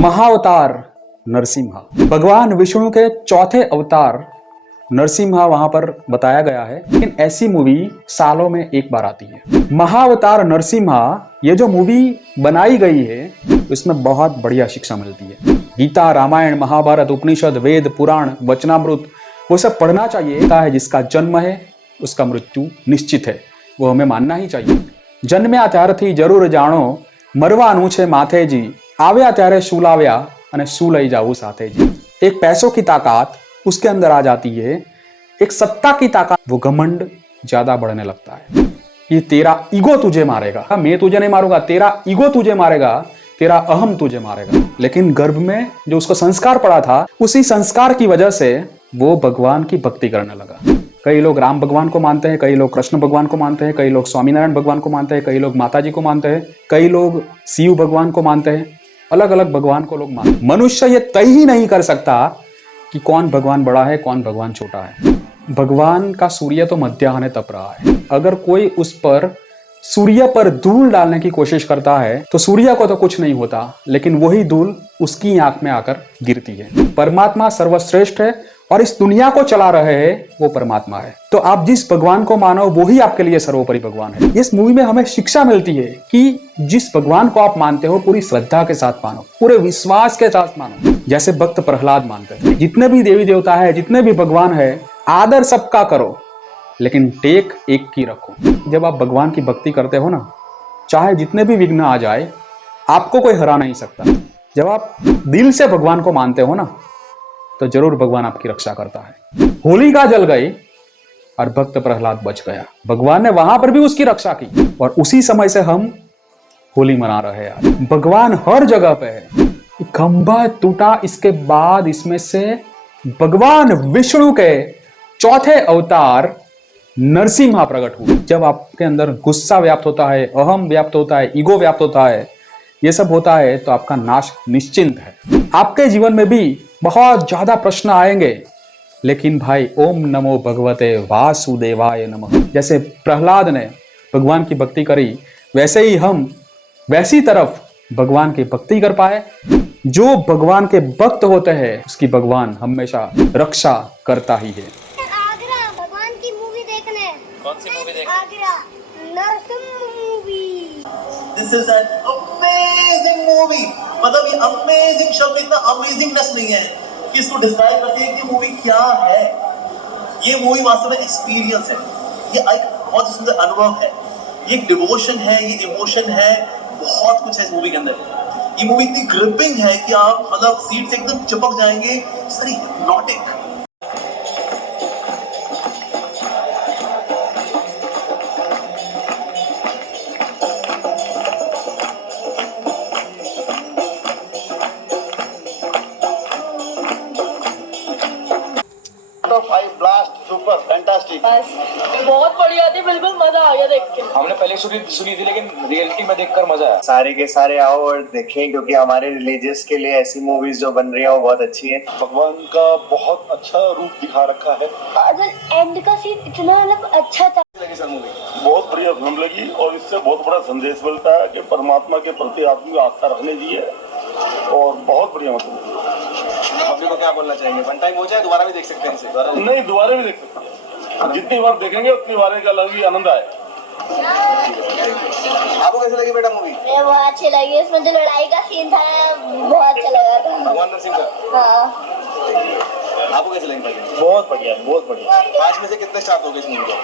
महाअवतार नरसिम्हा, भगवान विष्णु के चौथे अवतार नरसिम्हा वहां पर बताया गया है। लेकिन ऐसी मूवी सालों में एक बार आती है। महाअवतार नरसिम्हा, ये जो मूवी बनाई गई है इसमें बहुत बढ़िया शिक्षा मिलती है। गीता, रामायण, महाभारत, उपनिषद, वेद, पुराण, वचनामृत, वो सब पढ़ना चाहिए। है जिसका जन्म है उसका मृत्यु निश्चित है, वो हमें मानना ही चाहिए। जन्म्या ત્યારથી જરૂર જાણો, મરવાનું છે માથેજી, આવ્યા ત્યારે શું લાવ્યા અને શું લઈ જાવું સાથેજી। एक पैसों की ताकत उसके अंदर आ जाती है, एक सत्ता की ताकत, वो घमंड ज्यादा बढ़ने लगता है। ये तेरा ईगो तुझे मारेगा, मैं तुझे नहीं मारूंगा, तेरा ईगो तुझे मारेगा, तेरा अहम तुझे मारेगा। लेकिन गर्भ में जो उसको संस्कार पड़ा था, उसी संस्कार की वजह से वो भगवान की भक्ति करने लगा। कई लोग राम भगवान को मानते हैं, कई लोग कृष्ण भगवान को मानते हैं, कई लोग स्वामीनारायण भगवान को मानते हैं, कई लोग माता जी को मानते हैं, कई लोग शिव भगवान को मानते हैं। अलग अलग भगवान को लोग मानते हैं। मनुष्य ये तय ही नहीं कर सकता कि कौन भगवान बड़ा है, कौन भगवान छोटा है। भगवान का सूर्य तो मध्याह्न तप रहा है। अगर कोई उस पर सूर्य पर धूल डालने की कोशिश करता है तो सूर्य को तो कुछ नहीं होता, लेकिन वही धूल उसकी आंख में आकर गिरती है। परमात्मा सर्वश्रेष्ठ है और इस दुनिया को चला रहे हैं वो परमात्मा है। तो आप जिस भगवान को मानो वही आपके लिए सर्वोपरि भगवान है। इस मूवी में हमें शिक्षा मिलती है कि जिस भगवान को आप मानते हो पूरी श्रद्धा के साथ मानो, पूरे विश्वास के साथ मानो, जैसे भक्त प्रहलाद मानते थे। जितने भी देवी देवता है, जितने भी भगवान है, आदर सबका करो, लेकिन टेक एक की रखो। जब आप भगवान की भक्ति करते हो ना, चाहे जितने भी विघ्न आ जाए, आपको कोई हरा नहीं सकता। जब आप दिल से भगवान को मानते हो ना, तो जरूर भगवान आपकी रक्षा करता है। होलिका जल गई और भक्त प्रहलाद बच गया, भगवान ने वहां पर भी उसकी रक्षा की, और उसी समय से हम होली मना रहे हैं। भगवान हर जगह पे है। खंभा टूटा, इसके बाद इसमें से भगवान विष्णु के चौथे अवतार नरसिम्हा प्रकट हुए। जब आपके अंदर गुस्सा व्याप्त होता है, अहम व्याप्त होता है, ईगो व्याप्त होता है, ये सब होता है, तो आपका नाश निश्चिंत है। आपके जीवन में भी बहुत ज्यादा प्रश्न आएंगे, लेकिन भाई ओम नमो भगवते वासुदेवाय नमः, जैसे प्रहलाद ने भगवान की भक्ति करी, वैसे ही हम वैसी तरफ भगवान की भक्ति कर पाए। जो भगवान के भक्त होते हैं उसकी भगवान हमेशा रक्षा करता ही है। आगरा भगवान की मूवी देखने। कौन सी मूवी देखने? Agra Narasimha movie. This is an amazing movie. मतलब ये अमेजिंग शब्द इतना अमेजिंगनेस नहीं है कि इसको डिस्क्राइब करती है कि मूवी क्या है। ये मूवी वास्तव में एक्सपीरियंस है, ये एक बहुत सुंदर अनुभव है, ये एक डिवोशन है, ये इमोशन है, बहुत कुछ है इस मूवी के अंदर। ये मूवी इतनी ग्रिपिंग है कि आप मतलब सीट से एकदम चिपक जाएंगे। It's very hypnotic. Blast super fantastic, बहुत बढ़िया थी, बिल्कुल मजा आ गया देख के। हमने पहले सुनी थी, लेकिन रियलिटी में देखकर मजा आया। सारे के सारे आओ और देखें, क्योंकि हमारे रिलीजियस के लिए ऐसी मूवीज जो बन रही है वो बहुत अच्छी है। भगवान का बहुत अच्छा रूप दिखा रखा है। एंड का सीन इतना मतलब अच्छा था। बहुत बढ़िया फिल्म लगी और इससे बहुत बड़ा संदेश मिलता है कि परमात्मा के प्रति आदमी को आस्था रखने चाहिए, और बहुत बढ़िया मतलब। पब्लिक को क्या बोलना चाहेंगे? वन टाइम हो जाए, दोबारा भी देख सकते हैं इसे? नहीं, दोबारा भी देख सकते हैं। जितनी बार देखेंगे उतनी बार का अलग ही आनंद आए। आपको कैसे लगी बेटा मूवी? मुझे बहुत अच्छी लगी। इसमें जो लड़ाई का सीन था बहुत अच्छा लगा था। भगवान नरसिंह का? हाँ। आपको कैसे लगी? बहुत बढ़िया, बहुत बढ़िया। 5 में से कितने स्टार दोगे इस मूवी को?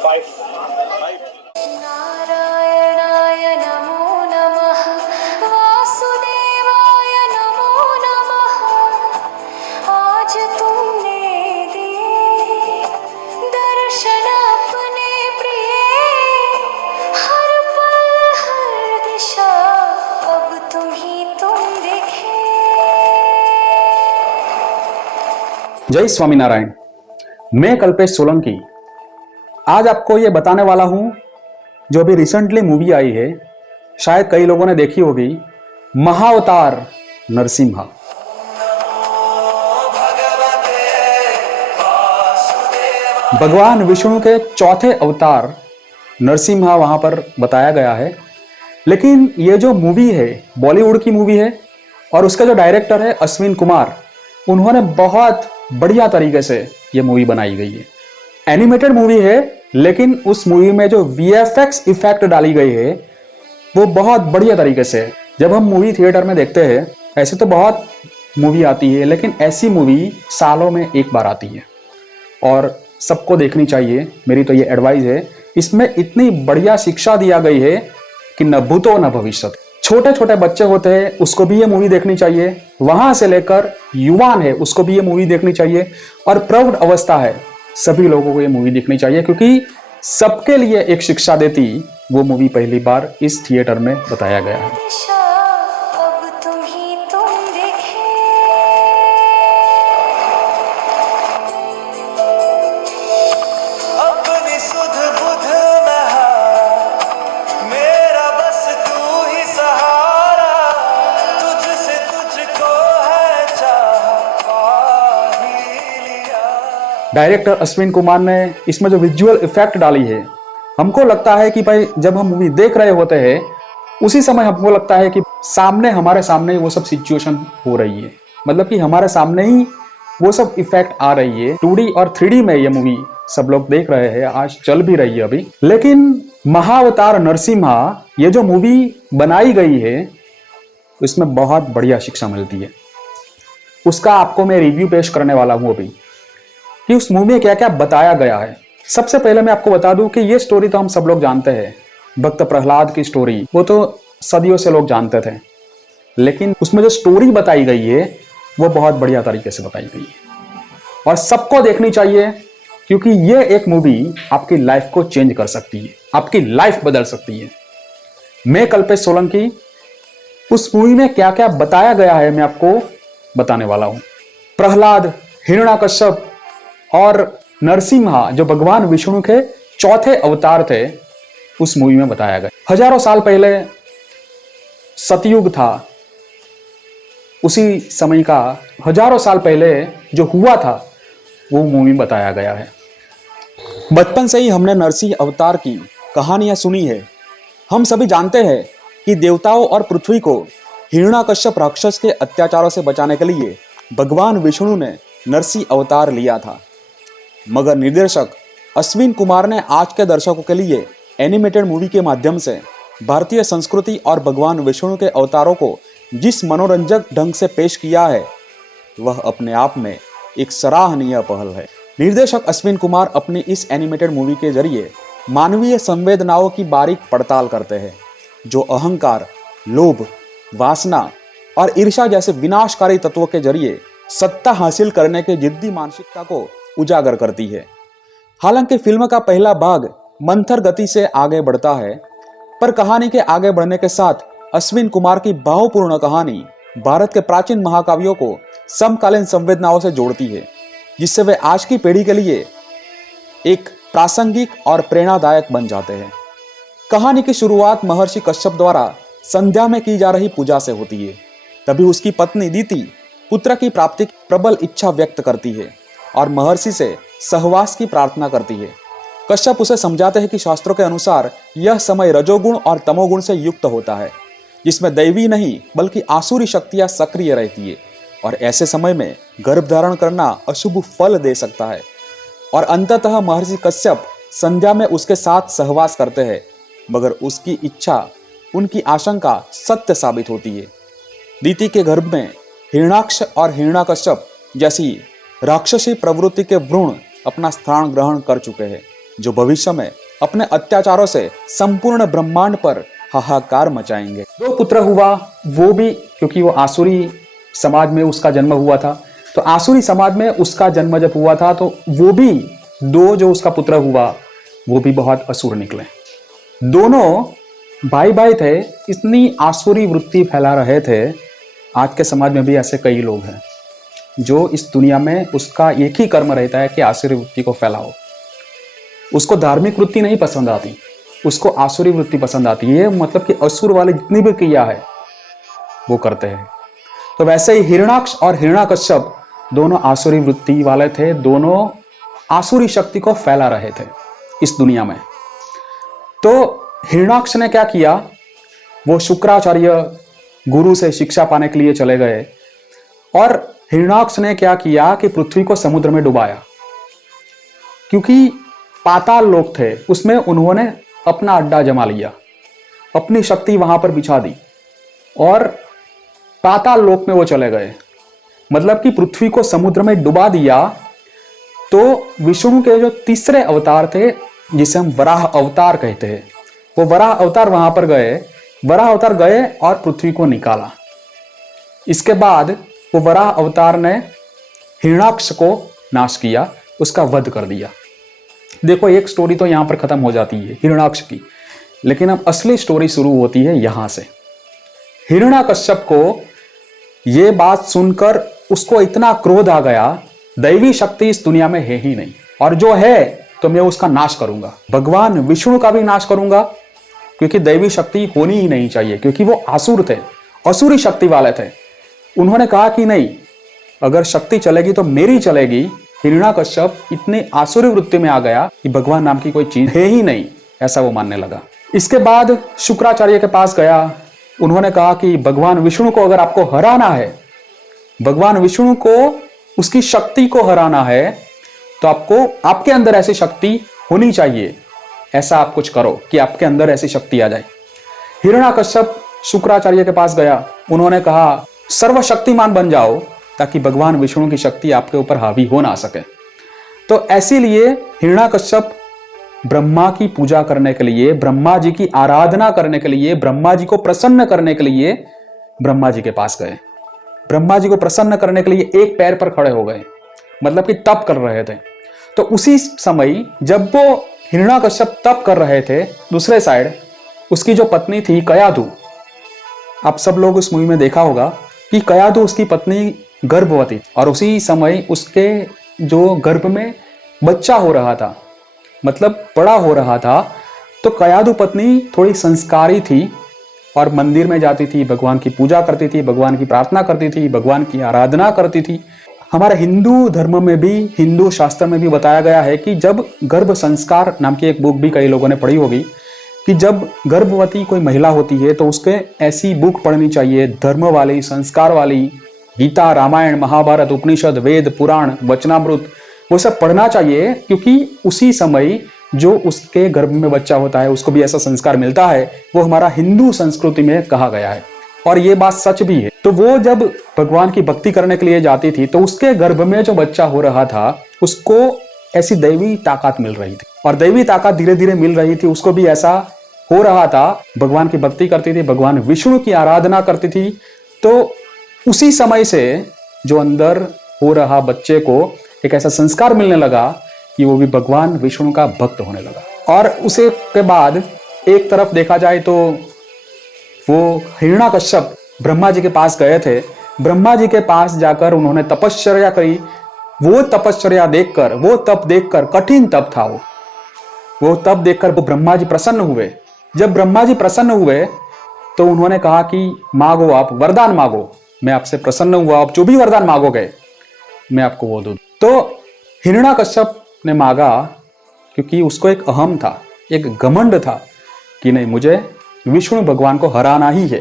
5। नारायणाय नमो नमः, वासुदेवाय नमो नमः। आज तुमने दिए दर्शन अपने प्रिय, हर पल हर दिशा अब तुम दिखे। जय स्वामीनारायण। मैं कल्पेश सोलंकी आज आपको ये बताने वाला हूं, जो अभी रिसेंटली मूवी आई है, शायद कई लोगों ने देखी होगी, महाअवतार नरसिम्हा। भगवान विष्णु के चौथे अवतार नरसिम्हा वहां पर बताया गया है। लेकिन ये जो मूवी है बॉलीवुड की मूवी है और उसका जो डायरेक्टर है अश्विन कुमार, उन्होंने बहुत बढ़िया तरीके से ये मूवी बनाई गई है। एनिमेटेड मूवी है, लेकिन उस मूवी में जो VFX इफेक्ट डाली गई है वो बहुत बढ़िया तरीके से है। जब हम मूवी थिएटर में देखते हैं, ऐसे तो बहुत मूवी आती है, लेकिन ऐसी मूवी सालों में एक बार आती है और सबको देखनी चाहिए। मेरी तो ये एडवाइस है। इसमें इतनी बढ़िया शिक्षा दिया गई है कि न भूतो न भविष्यत। छोटे छोटे बच्चे होते हैं, उसको भी ये मूवी देखनी चाहिए। वहां से लेकर युवान है, उसको भी ये मूवी देखनी चाहिए। और प्रौढ़ अवस्था है, सभी लोगों को ये मूवी देखनी चाहिए, क्योंकि सबके लिए एक शिक्षा देती वो मूवी पहली बार इस थिएटर में बताया गया है। दिशा अब तुम ही तुम दिखे, अपनी सुध बुध में मेरा बस तू ही सहारा, तुझसे तुझको है चाह पा ही लिया। डायरेक्टर अश्विन कुमार ने इसमें जो विजुअल इफेक्ट डाली है, हमको लगता है कि भाई जब हम मूवी देख रहे होते हैं उसी समय हमको लगता है कि हमारे सामने ही वो सब सिचुएशन हो रही है, मतलब कि हमारे सामने ही वो सब इफेक्ट आ रही है। 2D और 3D में ये मूवी सब लोग देख रहे हैं, आज चल भी रही है अभी। लेकिन महाअवतार नरसिम्हा ये जो मूवी बनाई गई है इसमें बहुत बढ़िया शिक्षा मिलती है। उसका आपको मैं रिव्यू पेश करने वाला हूँ अभी कि उस मूवी में क्या क्या बताया गया है। सबसे पहले मैं आपको बता दूं कि ये स्टोरी तो हम सब लोग जानते हैं, भक्त प्रहलाद की स्टोरी, वो तो सदियों से लोग जानते थे। लेकिन उसमें जो स्टोरी बताई गई है वो बहुत बढ़िया तरीके से बताई गई है और सबको देखनी चाहिए, क्योंकि ये एक मूवी आपकी लाइफ को चेंज कर सकती है, आपकी लाइफ बदल सकती है। मैं कल्पेश सोलंकी, उस मूवी में क्या क्या बताया गया है मैं आपको बताने वाला हूं। प्रहलाद, हिरण्याकश्यप और नरसिम्हा जो भगवान विष्णु के चौथे अवतार थे, उस मूवी में बताया गया। हजारों साल पहले सतयुग था, उसी समय का हजारों साल पहले जो हुआ था वो मूवी में बताया गया है। बचपन से ही हमने नरसिंह अवतार की कहानियां सुनी है। हम सभी जानते हैं कि देवताओं और पृथ्वी को हिरण्याकश्यप राक्षस के अत्याचारों से बचाने के लिए भगवान विष्णु ने नरसिंह अवतार लिया था। मगर निर्देशक अश्विन कुमार ने आज के दर्शकों के लिए एनिमेटेड मूवी के माध्यम से भारतीय संस्कृति और भगवान विष्णु के अवतारों को जिस मनोरंजक ढंग से पेश किया है वह अपने आप में एक सराहनीय पहल है। निर्देशक अश्विन कुमार अपनी इस एनिमेटेड मूवी के जरिए मानवीय संवेदनाओं की बारीक पड़ताल करते हैं, जो अहंकार, लोभ, वासना और ईर्ष्या जैसे विनाशकारी तत्वों के जरिए सत्ता हासिल करने के जिद्दी मानसिकता को उजागर करती है। हालांकि फिल्म का पहला भाग मंथर गति से आगे बढ़ता है, पर कहानी के आगे बढ़ने के साथ अश्विन कुमार की भावपूर्ण कहानी भारत के प्राचीन महाकाव्यों को समकालीन संवेदनाओं से जोड़ती है, जिससे वे आज की पीढ़ी के लिए एक प्रासंगिक और प्रेरणादायक बन जाते हैं। कहानी की शुरुआत महर्षि कश्यप द्वारा संध्या में की जा रही पूजा से होती है। तभी उसकी पत्नी दीति पुत्र की प्राप्ति की प्रबल इच्छा व्यक्त करती है और महर्षि से सहवास की प्रार्थना करती है। कश्यप उसे समझाते हैं कि शास्त्रों के अनुसार यह समय रजोगुण और तमोगुण से युक्त होता है, जिसमें दैवी नहीं बल्कि आसुरी शक्तियां सक्रिय रहती है और ऐसे समय में गर्भ धारण करना अशुभ फल दे सकता है। और अंततः महर्षि कश्यप संध्या में उसके साथ सहवास करते हैं, मगर उसकी इच्छा, उनकी आशंका सत्य साबित होती है। दीति के गर्भ में हिरण्याक्ष और हिरण्याकश्यप जैसी राक्षसी प्रवृत्ति के भ्रूण अपना स्थान ग्रहण कर चुके हैं, जो भविष्य में अपने अत्याचारों से संपूर्ण ब्रह्मांड पर हाहाकार मचाएंगे। दो पुत्र हुआ, वो भी क्योंकि वो आसुरी समाज में उसका जन्म हुआ था, तो आसुरी समाज में उसका जन्म जब हुआ था तो वो भी दो जो उसका पुत्र हुआ वो भी बहुत असुर निकले। दोनों भाई भाई थे, इतनी आसुरी वृत्ति फैला रहे थे। आज के समाज में भी ऐसे कई लोग हैं जो इस दुनिया में उसका एक ही कर्म रहता है कि आसुरी वृत्ति को फैलाओ। उसको धार्मिक वृत्ति नहीं पसंद आती, उसको आसुरी वृत्ति पसंद आती है, मतलब कि असुर वाले जितनी भी क्रिया है वो करते हैं। तो वैसे ही हिरण्याक्ष और हिरण्याकश्यप दोनों आसुरी वृत्ति वाले थे, दोनों आसुरी शक्ति को फैला रहे थे इस दुनिया में। तो हिरण्याक्ष ने क्या किया, वो शुक्राचार्य गुरु से शिक्षा पाने के लिए चले गए। और हिरण्याक्ष ने क्या किया कि पृथ्वी को समुद्र में डुबाया, क्योंकि पाताल लोक थे उसमें उन्होंने अपना अड्डा जमा लिया, अपनी शक्ति वहां पर बिछा दी और पाताल लोक में वो चले गए। मतलब कि पृथ्वी को समुद्र में डुबा दिया। तो विष्णु के जो तीसरे अवतार थे, जिसे हम वराह अवतार कहते हैं, वो वराह अवतार वहां पर गए। वराह अवतार गए और पृथ्वी को निकाला। इसके बाद वो वराह अवतार ने हिरण्याक्ष को नाश किया, उसका वध कर दिया। देखो, एक स्टोरी तो यहां पर खत्म हो जाती है हिरण्याक्ष की, लेकिन अब असली स्टोरी शुरू होती है यहां से। हिरण्याकश्यप को ये बात सुनकर उसको इतना क्रोध आ गया, दैवी शक्ति इस दुनिया में है ही नहीं, और जो है तो मैं उसका नाश करूंगा। भगवान विष्णु का भी नाश करूंगा, क्योंकि दैवी शक्ति होनी ही नहीं चाहिए, क्योंकि वो आसुर थे, असुरी शक्ति वाले थे। उन्होंने कहा कि नहीं, अगर शक्ति चलेगी तो मेरी चलेगी। हिरण्याकश्यप इतने आसुरी वृत्ति में आ गया कि भगवान नाम की कोई चीज है ही नहीं, ऐसा वो मानने लगा। इसके बाद शुक्राचार्य के पास गया। उन्होंने कहा कि भगवान विष्णु को अगर आपको हराना है, भगवान विष्णु को उसकी शक्ति को हराना है, तो आपको आपके अंदर ऐसी शक्ति होनी चाहिए। ऐसा आप कुछ करो कि आपके अंदर ऐसी शक्ति आ जाए। हिरण्याकश्यप शुक्राचार्य के पास गया। उन्होंने कहा सर्वशक्तिमान बन जाओ, ताकि भगवान विष्णु की शक्ति आपके ऊपर हावी हो ना सके। तो ऐसे लिए हिरण्याकश्यप ब्रह्मा की पूजा करने के लिए, ब्रह्मा जी की आराधना करने के लिए, ब्रह्मा जी को प्रसन्न करने के लिए ब्रह्मा जी के पास गए। ब्रह्मा जी को प्रसन्न करने के लिए एक पैर पर खड़े हो गए, मतलब कि तप कर रहे थे। तो उसी समय जब वो हिरण्याकश्यप तप कर रहे थे, दूसरे साइड उसकी जो पत्नी थी कयाधु, आप सब लोग उस मूवी में देखा होगा कि कयाधु उसकी पत्नी गर्भवती, और उसी समय उसके जो गर्भ में बच्चा हो रहा था, मतलब बड़ा हो रहा था। तो कयाधु पत्नी थोड़ी संस्कारी थी और मंदिर में जाती थी, भगवान की पूजा करती थी, भगवान की प्रार्थना करती थी, भगवान की आराधना करती थी। हमारे हिंदू धर्म में भी, हिंदू शास्त्र में भी बताया गया है कि जब गर्भ संस्कार नाम की एक बुक भी कई लोगों ने पढ़ी होगी, कि जब गर्भवती कोई महिला होती है तो उसके ऐसी बुक पढ़नी चाहिए, धर्म वाली, संस्कार वाली, गीता, रामायण, महाभारत, उपनिषद, वेद, पुराण, वचनामृत, वो सब पढ़ना चाहिए। क्योंकि उसी समय जो उसके गर्भ में बच्चा होता है उसको भी ऐसा संस्कार मिलता है। वो हमारा हिंदू संस्कृति में कहा गया है, और ये बात सच भी है। तो वो जब भगवान की भक्ति करने के लिए जाती थी, तो उसके गर्भ में जो बच्चा हो रहा था उसको ऐसी दैवी ताकत मिल रही थी, और दैवी ताकत धीरे धीरे मिल रही थी। उसको भी ऐसा हो रहा था, भगवान की भक्ति करती थी, भगवान विष्णु की आराधना करती थी। तो उसी समय से जो अंदर हो रहा बच्चे को एक ऐसा संस्कार मिलने लगा कि वो भी भगवान विष्णु का भक्त होने लगा। और उसे के बाद एक तरफ देखा जाए तो वो हिरण्याकश्यप ब्रह्मा जी के पास गए थे। ब्रह्मा जी के पास जाकर उन्होंने तपश्चर्या करी। वो तपश्चर्या देखकर, वो तप देखकर, कठिन तप था वो तप देखकर वो ब्रह्मा जी प्रसन्न हुए। जब ब्रह्मा जी प्रसन्न हुए तो उन्होंने कहा कि मांगो, आप वरदान मांगो, मैं आपसे प्रसन्न हुआ, आप जो भी वरदान मांगोगे मैं आपको वो दूं। तो हिरण्याकश्यप ने मांगा, क्योंकि उसको एक अहम था, एक घमंड था कि नहीं, मुझे विष्णु भगवान को हराना ही है।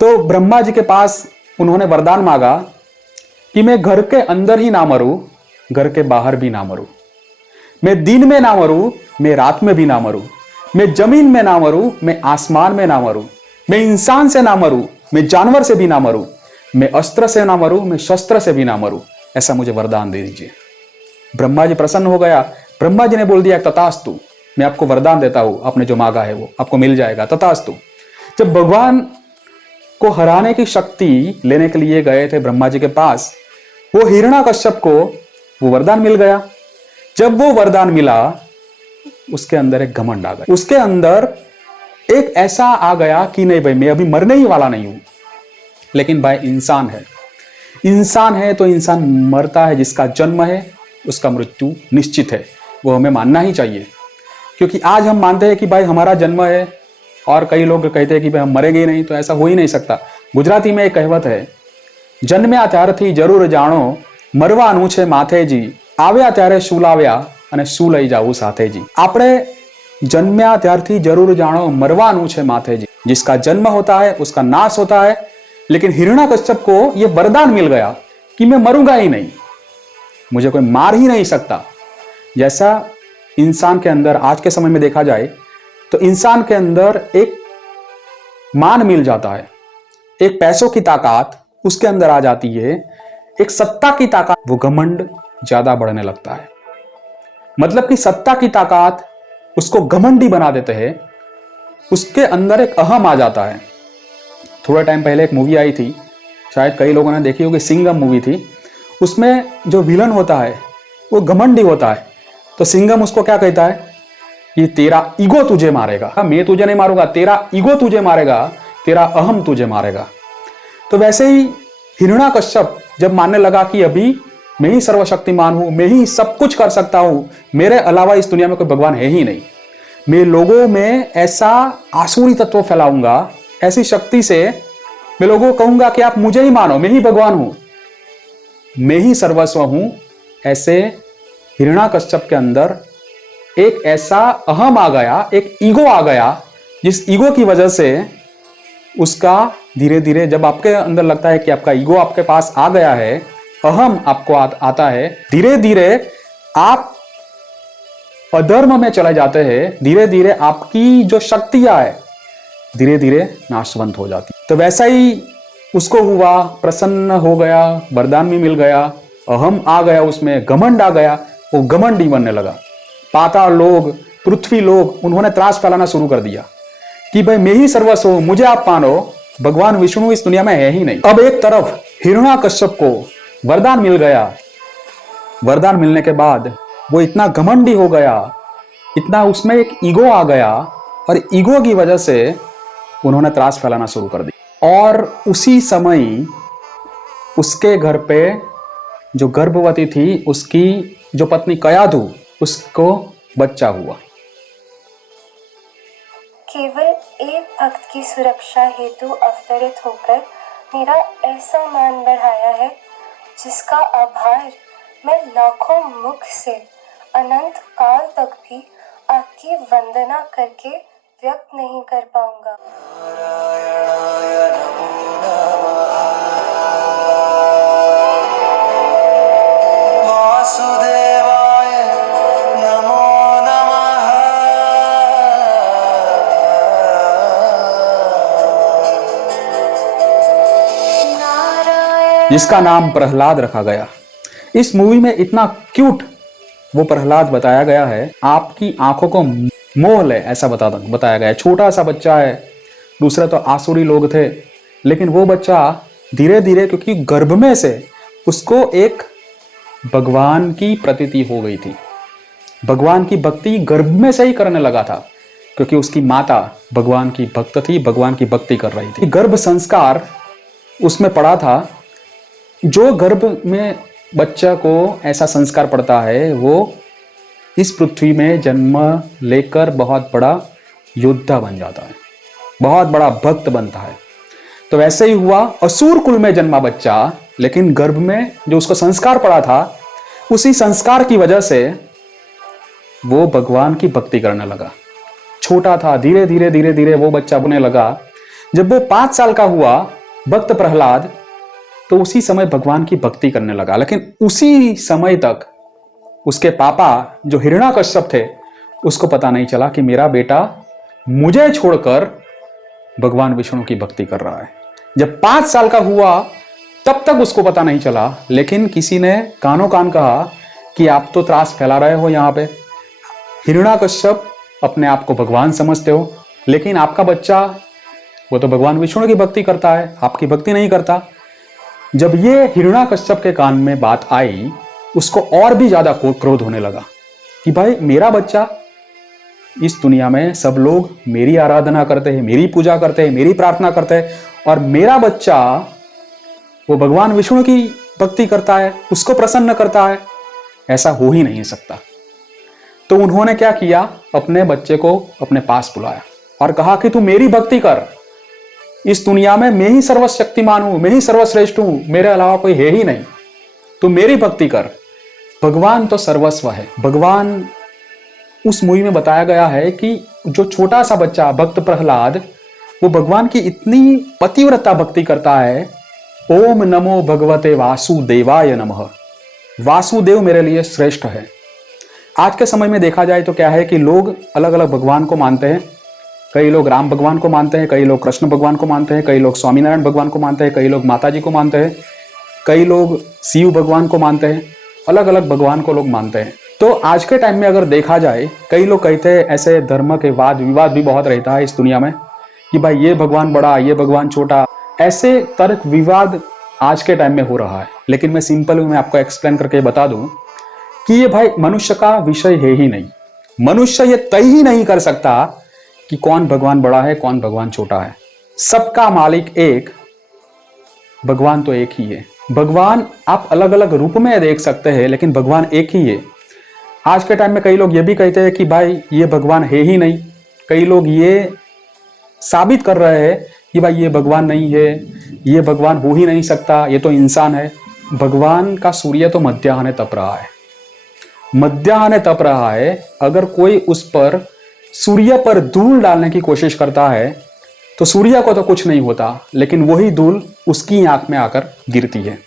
तो ब्रह्मा जी के पास उन्होंने वरदान मांगा कि मैं घर के अंदर ही ना मरूं, घर के बाहर भी ना मरूं, मैं दिन में ना मरूं, मैं रात में भी ना मरूं, मैं जमीन में ना मरूं, मैं आसमान में ना मरूं, मैं इंसान से ना मरूं, मैं जानवर से भी ना मरूं, मैं अस्त्र से ना मरूं, मैं शस्त्र से भी ना मरूं, ऐसा मुझे वरदान दे दीजिए। ब्रह्मा जी प्रसन्न हो गया। ब्रह्मा जी ने बोल दिया तथास्तु, मैं आपको वरदान देता हूं, आपने जो मांगा है वो आपको मिल जाएगा, तथास्तु। जब भगवान को हराने की शक्ति लेने के लिए गए थे ब्रह्मा जी के पास, वो हिरण्याकश्यप को वो वरदान मिल गया। जब वो वरदान मिला, उसके अंदर एक घमंड आ गया, उसके अंदर एक ऐसा आ गया कि नहीं भाई, मैं अभी मरने ही वाला नहीं हूं, लेकिन भाई इंसान है, इंसान है तो इंसान मरता है, जिसका जन्म है उसका मृत्यु निश्चित है, वो हमें मानना ही चाहिए। क्योंकि आज हम मानते हैं कि भाई हमारा जन्म है, और कई लोग कहते हैं कि भाई हम मरेंगे ही नहीं, तो ऐसा हो ही नहीं सकता। गुजराती में एक कहावत है, जन्म्या त्यारथी जरूर जाणो, मरવાનું છે માથેજી, આવ્યા ત્યારે શું લાવ્યા અને શું લઈ જાવું સાથેજી। આપણે जन्म्या त्यारथी जरूर जानो मरवानु छे माथे जी। जिसका जन्म होता है उसका नाश होता है, लेकिन हिरण्याकश्यप को यह वरदान मिल गया कि मैं मरूंगा ही नहीं, मुझे कोई मार ही नहीं सकता। जैसा इंसान के अंदर आज के समय में देखा जाए तो इंसान के अंदर एक मान मिल जाता है, एक पैसों की ताकत उसके अंदर आ जाती है, एक सत्ता की ताकत, वो घमंड ज्यादा बढ़ने लगता है। मतलब कि सत्ता की ताकत उसको घमंडी बना देते हैं, उसके अंदर एक अहम आ जाता है। थोड़ा टाइम पहले एक मूवी आई थी, शायद कई लोगों ने देखी होगी, सिंघम मूवी थी। उसमें जो विलन होता है वो घमंडी होता है, तो सिंघम उसको क्या कहता है कि तेरा ईगो तुझे मारेगा, मैं तुझे नहीं मारूंगा, तेरा ईगो तुझे मारेगा, तेरा अहम तुझे मारेगा। तो वैसे ही हिरण्याकश्यप जब मानने लगा कि अभी मैं ही सर्वशक्तिमान हूं, मैं ही सब कुछ कर सकता हूं, मेरे अलावा इस दुनिया में कोई भगवान है ही नहीं, मैं लोगों में ऐसा आसुरी तत्व फैलाऊंगा, ऐसी शक्ति से मैं लोगों को कहूंगा कि आप मुझे ही मानो, मैं ही भगवान हूं, मैं ही सर्वस्व हूं। ऐसे हिरण्याकश्यप के अंदर एक ऐसा अहम आ गया, एक ईगो आ गया, जिस ईगो की वजह से उसका धीरे धीरे, जब आपके अंदर लगता है कि आपका ईगो आपके पास आ गया है, अहम आपको आता है, धीरे धीरे आप अधर्म में चले जाते हैं, धीरे धीरे आपकी जो शक्तियां है धीरे धीरे नाशवंत हो जाती। तो वैसा ही उसको हुआ, प्रसन्न हो गया, वरदान भी मिल गया, अहम आ गया, उसमें घमंड आ गया, वो घमंडी बनने लगा। पाताल लोग, पृथ्वी लोग, उन्होंने त्रास फैलाना शुरू कर दिया कि भाई मैं ही सर्वस्व हूं, मुझे आप मानो, भगवान विष्णु इस दुनिया में है ही नहीं। अब एक तरफ हिरण्याकश्यप को वरदान मिल गया, वरदान मिलने के बाद वो इतना घमंडी हो गया, इतना उसमें एक ईगो आ गया, और ईगो की वजह से उन्होंने त्रास फैलाना शुरू कर दी। और उसी समय उसके घर पे जो गर्भवती थी, उसकी जो पत्नी कयाधु, उसको बच्चा हुआ। केवल एक भक्त की सुरक्षा हेतु अवतरित होकर मेरा ऐसा मान बढ़ाया है जिसका आभार मैं लाखों मुख से अनंत काल तक भी आपकी वंदना करके व्यक्त नहीं कर पाऊंगा। वासुदेवाय नमो नमः। जिसका नाम प्रहलाद रखा गया। इस मूवी में इतना क्यूट वो प्रहलाद बताया गया है, आपकी आंखों को मोह ले ऐसा बताया गया है। छोटा सा बच्चा है, दूसरे तो आसुरी लोग थे, लेकिन वो बच्चा धीरे धीरे, क्योंकि गर्भ में से उसको एक भगवान की प्रतीति हो गई थी, भगवान की भक्ति गर्भ में से ही करने लगा था, क्योंकि उसकी माता भगवान की भक्त थी, भगवान की भक्ति कर रही थी। गर्भ संस्कार उसमें पड़ा था। जो गर्भ में बच्चा को ऐसा संस्कार पड़ता है, वो इस पृथ्वी में जन्म लेकर बहुत बड़ा योद्धा बन जाता है, बहुत बड़ा भक्त बनता है। तो वैसे ही हुआ, असुर कुल में जन्मा बच्चा, लेकिन गर्भ में जो उसको संस्कार पड़ा था, उसी संस्कार की वजह से वो भगवान की भक्ति करने लगा। छोटा था, धीरे धीरे धीरे धीरे वो बच्चा बनने लगा। जब वो 5 साल का हुआ, भक्त प्रहलाद, तो उसी समय भगवान की भक्ति करने लगा। लेकिन उसी समय तक उसके पापा जो हिरण्याकश्यप थे, उसको पता नहीं चला कि मेरा बेटा मुझे छोड़कर भगवान विष्णु की भक्ति कर रहा है। जब 5 साल का हुआ तब तक उसको पता नहीं चला, लेकिन किसी ने कानों कान कहा कि आप तो त्रास फैला रहे हो यहाँ पे, हिरण्याकश्यप अपने आप को भगवान समझते हो, लेकिन आपका बच्चा वो तो भगवान विष्णु की भक्ति करता है, आपकी भक्ति नहीं करता। जब ये हिरण्याकश्यप के कान में बात आई, उसको और भी ज्यादा क्रोध होने लगा कि भाई मेरा बच्चा, इस दुनिया में सब लोग मेरी आराधना करते हैं, मेरी पूजा करते हैं, मेरी प्रार्थना करते हैं, और मेरा बच्चा वो भगवान विष्णु की भक्ति करता है, उसको प्रसन्न करता है, ऐसा हो ही नहीं सकता। तो उन्होंने क्या किया, अपने बच्चे को अपने पास बुलाया और कहा कि तू मेरी भक्ति कर, इस दुनिया में मैं ही सर्वशक्तिमान हूं, मैं ही सर्वश्रेष्ठ हूं, मेरे अलावा कोई है ही नहीं, तू मेरी भक्ति कर। भगवान तो सर्वस्व है, भगवान उस मूवी में बताया गया है कि जो छोटा सा बच्चा भक्त प्रहलाद वो भगवान की इतनी पतिव्रता भक्ति करता है, ओम नमो भगवते वासुदेवाय नमः, वासुदेव मेरे लिए श्रेष्ठ है। आज के समय में देखा जाए तो क्या है कि लोग अलग अलग भगवान को मानते हैं। कई लोग राम भगवान को मानते हैं, कई लोग कृष्ण भगवान को मानते हैं, कई लोग स्वामीनारायण भगवान को मानते हैं, कई लोग माता जी को मानते हैं, कई लोग शिव भगवान को मानते हैं, अलग अलग भगवान को लोग मानते हैं। तो आज के टाइम में अगर देखा जाए, कई लोग कहते हैं ऐसे धर्म के वाद विवाद भी बहुत रहता है इस दुनिया में कि भाई ये भगवान बड़ा, ये भगवान छोटा, ऐसे तर्क विवाद आज के टाइम में हो रहा है। लेकिन मैं सिंपल मैं आपको एक्सप्लेन करके बता दूं कि ये भाई मनुष्य का विषय है ही नहीं। मनुष्य ये तय ही नहीं कर सकता कि कौन भगवान बड़ा है, कौन भगवान छोटा है। सबका मालिक एक, भगवान तो एक ही है। भगवान आप अलग अलग रूप में देख सकते हैं, लेकिन भगवान एक ही है। आज के टाइम में कई लोग ये भी कहते हैं कि भाई ये भगवान है ही नहीं। कई लोग ये साबित कर रहे हैं कि भाई ये भगवान नहीं है, ये भगवान हो ही नहीं सकता, ये तो इंसान है। भगवान का सूर्य तो मध्याह्न तप रहा है, मध्याह्न तप रहा है। अगर कोई उस पर सूर्य पर धूल डालने की कोशिश करता है तो सूर्य को तो कुछ नहीं होता, लेकिन वही धूल उसकी आंख में आकर गिरती है।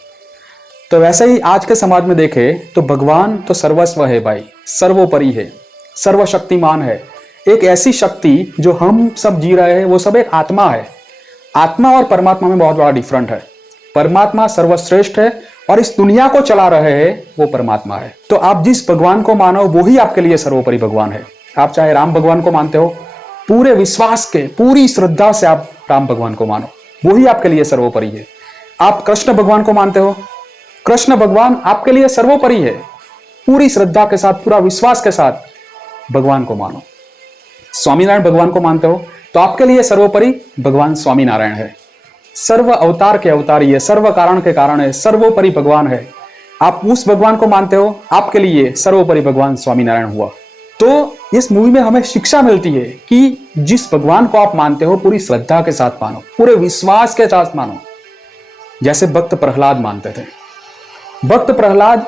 तो वैसे ही आज के समाज में देखे तो भगवान तो सर्वस्व है भाई, सर्वोपरि है, सर्वशक्तिमान है। एक ऐसी शक्ति जो हम सब जी रहे हैं वो सब एक आत्मा है। आत्मा और परमात्मा में बहुत बड़ा डिफरेंट है। परमात्मा सर्वश्रेष्ठ है और इस दुनिया को चला रहे हैं वो परमात्मा है। तो आप जिस भगवान को मानो वो ही आपके लिए सर्वोपरि भगवान है। आप चाहे राम भगवान को मानते हो, पूरे विश्वास के पूरी श्रद्धा से आप राम भगवान को मानो, वही आपके लिए सर्वोपरि है। आप कृष्ण भगवान को मानते हो, कृष्ण भगवान आपके लिए सर्वोपरि है। पूरी श्रद्धा के साथ, पूरा विश्वास के साथ भगवान को मानो। स्वामीनारायण भगवान को मानते हो तो आपके लिए सर्वोपरि भगवान स्वामीनारायण है। सर्व अवतार के अवतारी है, सर्व कारण के कारण है, सर्वोपरि भगवान है। आप उस भगवान को मानते हो, आपके लिए सर्वोपरि भगवान स्वामीनारायण हुआ। तो इस मूवी में हमें शिक्षा मिलती है कि जिस भगवान को आप मानते हो पूरी श्रद्धा के साथ मानो, पूरे विश्वास के साथ मानो। जैसे भक्त प्रहलाद मानते थे। भक्त प्रहलाद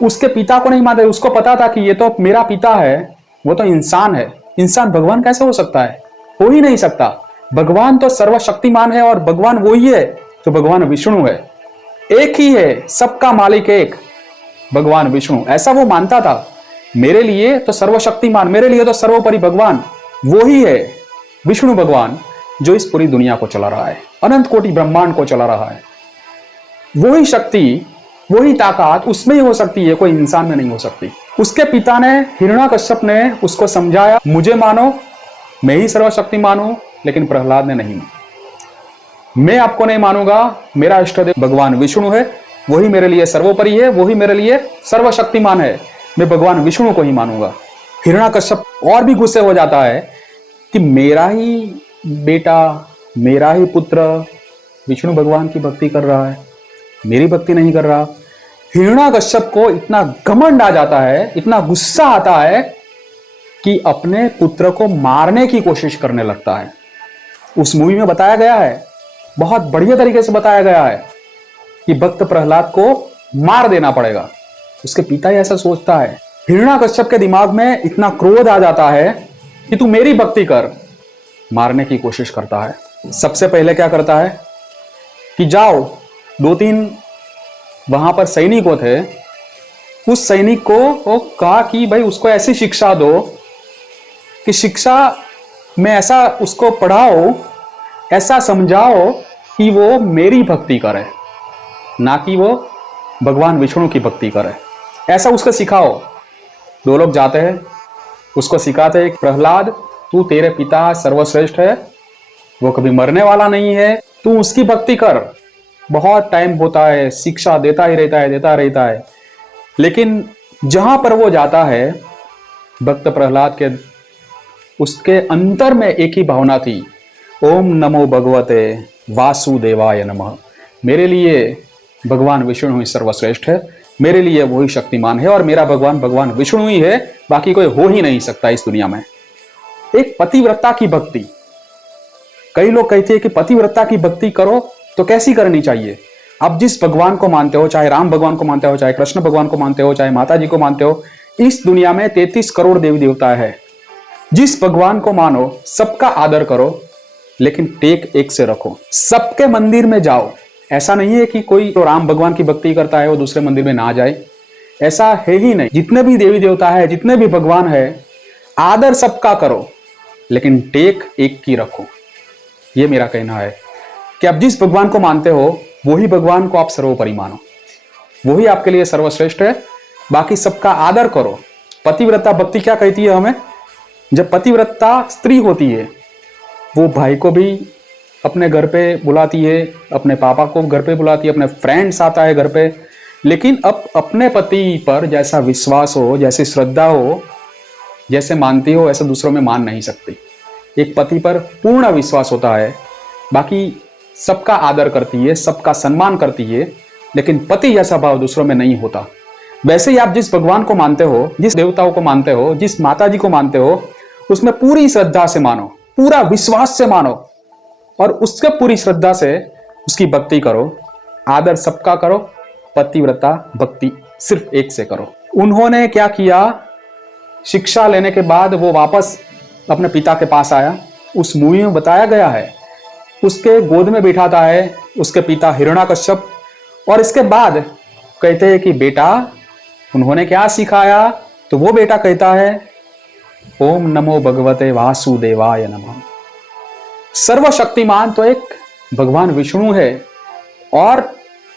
उसके पिता को नहीं मानते, उसको पता था कि ये तो मेरा पिता है, वो तो इंसान है। इंसान भगवान कैसे हो सकता है? हो ही नहीं सकता। भगवान तो सर्वशक्तिमान है और भगवान वही है जो भगवान विष्णु है। एक ही है, सबका मालिक एक, भगवान विष्णु। ऐसा वो मानता था। मेरे लिए तो सर्वशक्तिमान, मेरे लिए तो सर्वोपरि भगवान वो ही है, विष्णु भगवान, जो इस पूरी दुनिया को चला रहा है, अनंत कोटि ब्रह्मांड को चला रहा है। वही शक्ति, वही ताकत उसमें ही हो सकती है, कोई इंसान में नहीं हो सकती। उसके पिता ने, हिरण्याकश्यप ने उसको समझाया, मुझे मानो, मैं ही सर्वशक्तिमान हूं, लेकिन प्रहलाद ने नहीं। मैं आपको नहीं मानूंगा, मेरा इष्टदेव भगवान विष्णु है, वही मेरे लिए सर्वोपरि है, वही मेरे लिए सर्वशक्तिमान है, मैं भगवान विष्णु को ही मानूंगा। हिरण्याकश्यप और भी गुस्से हो जाता है कि मेरा ही बेटा, मेरा ही पुत्र विष्णु भगवान की भक्ति कर रहा है, मेरी भक्ति नहीं कर रहा। हिरण्याकश्यप को इतना घमंड आ जाता है, इतना गुस्सा आता है कि अपने पुत्र को मारने की कोशिश करने लगता है। उस मूवी में बताया गया है, बहुत बढ़िया तरीके से बताया गया है कि भक्त प्रहलाद को मार देना पड़ेगा। उसके पिता ही ऐसा सोचता है। हिरण्याकश्यप के दिमाग में इतना क्रोध आ जाता है कि तू मेरी भक्ति कर, मारने की कोशिश करता है। सबसे पहले क्या करता है कि जाओ, 2-3 वहां पर सैनिकों थे, उस सैनिक को वो कहा कि भाई उसको ऐसी शिक्षा दो कि शिक्षा में ऐसा उसको पढ़ाओ, ऐसा समझाओ कि वो मेरी भक्ति करे, ना कि वो भगवान विष्णु की भक्ति करे। ऐसा उसको सिखाओ। 2 लोग जाते हैं, उसको सिखाते हैं, प्रहलाद तू, तेरे पिता सर्वश्रेष्ठ है, वो कभी मरने वाला नहीं है, तू उसकी भक्ति कर। बहुत टाइम होता है, शिक्षा देता ही रहता है। लेकिन जहां पर वो जाता है, भक्त प्रहलाद के उसके अंतर में एक ही भावना थी, ओम नमो भगवते वासुदेवाय नमः। मेरे लिए भगवान विष्णु ही सर्वश्रेष्ठ है, मेरे लिए वही शक्तिमान है और मेरा भगवान भगवान विष्णु ही है, बाकी कोई हो ही नहीं सकता इस दुनिया में। एक पतिव्रता की भक्ति। कई लोग कहते हैं कि पतिव्रता की भक्ति करो तो कैसी करनी चाहिए? आप जिस भगवान को मानते हो, चाहे राम भगवान को मानते हो, चाहे कृष्ण भगवान को मानते हो, चाहे माता जी को मानते हो, इस दुनिया में 33 करोड़ देवी देवता है। जिस भगवान को मानो सबका आदर करो, लेकिन टेक एक से रखो। सबके मंदिर में जाओ। ऐसा नहीं है कि कोई तो राम भगवान की भक्ति करता है वो दूसरे मंदिर में ना जाए, ऐसा है ही नहीं। जितने भी देवी देवता है, जितने भी भगवान है, आदर सबका करो, लेकिन टेक एक की रखो। ये मेरा कहना है कि आप जिस भगवान को मानते हो वही भगवान को आप सर्वोपरि मानो, वही आपके लिए सर्वश्रेष्ठ है। बाकी सबका आदर करो। पतिव्रता भक्ति क्या कहती है हमें? जब पतिव्रता स्त्री होती है वो भाई को भी अपने घर पे बुलाती है, अपने पापा को घर पे बुलाती है, अपने फ्रेंड्स आता है घर पे, लेकिन अब अपने पति पर जैसा विश्वास हो, जैसी श्रद्धा हो, जैसे मानती हो वैसे दूसरों में मान नहीं सकती। एक पति पर पूर्ण विश्वास होता है, बाकी सबका आदर करती है, सबका सम्मान करती है, लेकिन पति जैसा भाव दूसरों में नहीं होता। वैसे ही आप जिस भगवान को मानते हो, जिस देवताओं को मानते हो, जिस माता जी को मानते हो, उसमें पूरी श्रद्धा से मानो, पूरा विश्वास से मानो और उसके पूरी श्रद्धा से उसकी भक्ति करो। आदर सबका करो, पतिव्रता भक्ति सिर्फ एक से करो। उन्होंने क्या किया? शिक्षा लेने के बाद वो वापस अपने पिता के पास आया। उस मूवी में बताया गया है उसके गोद में बिठाता है उसके पिता हिरण्याकश्यप, और इसके बाद कहते हैं कि बेटा उन्होंने क्या सिखाया? तो वो बेटा कहता है ओम नमो भगवते वासुदेवाय नमः। सर्वशक्तिमान तो एक भगवान विष्णु है, और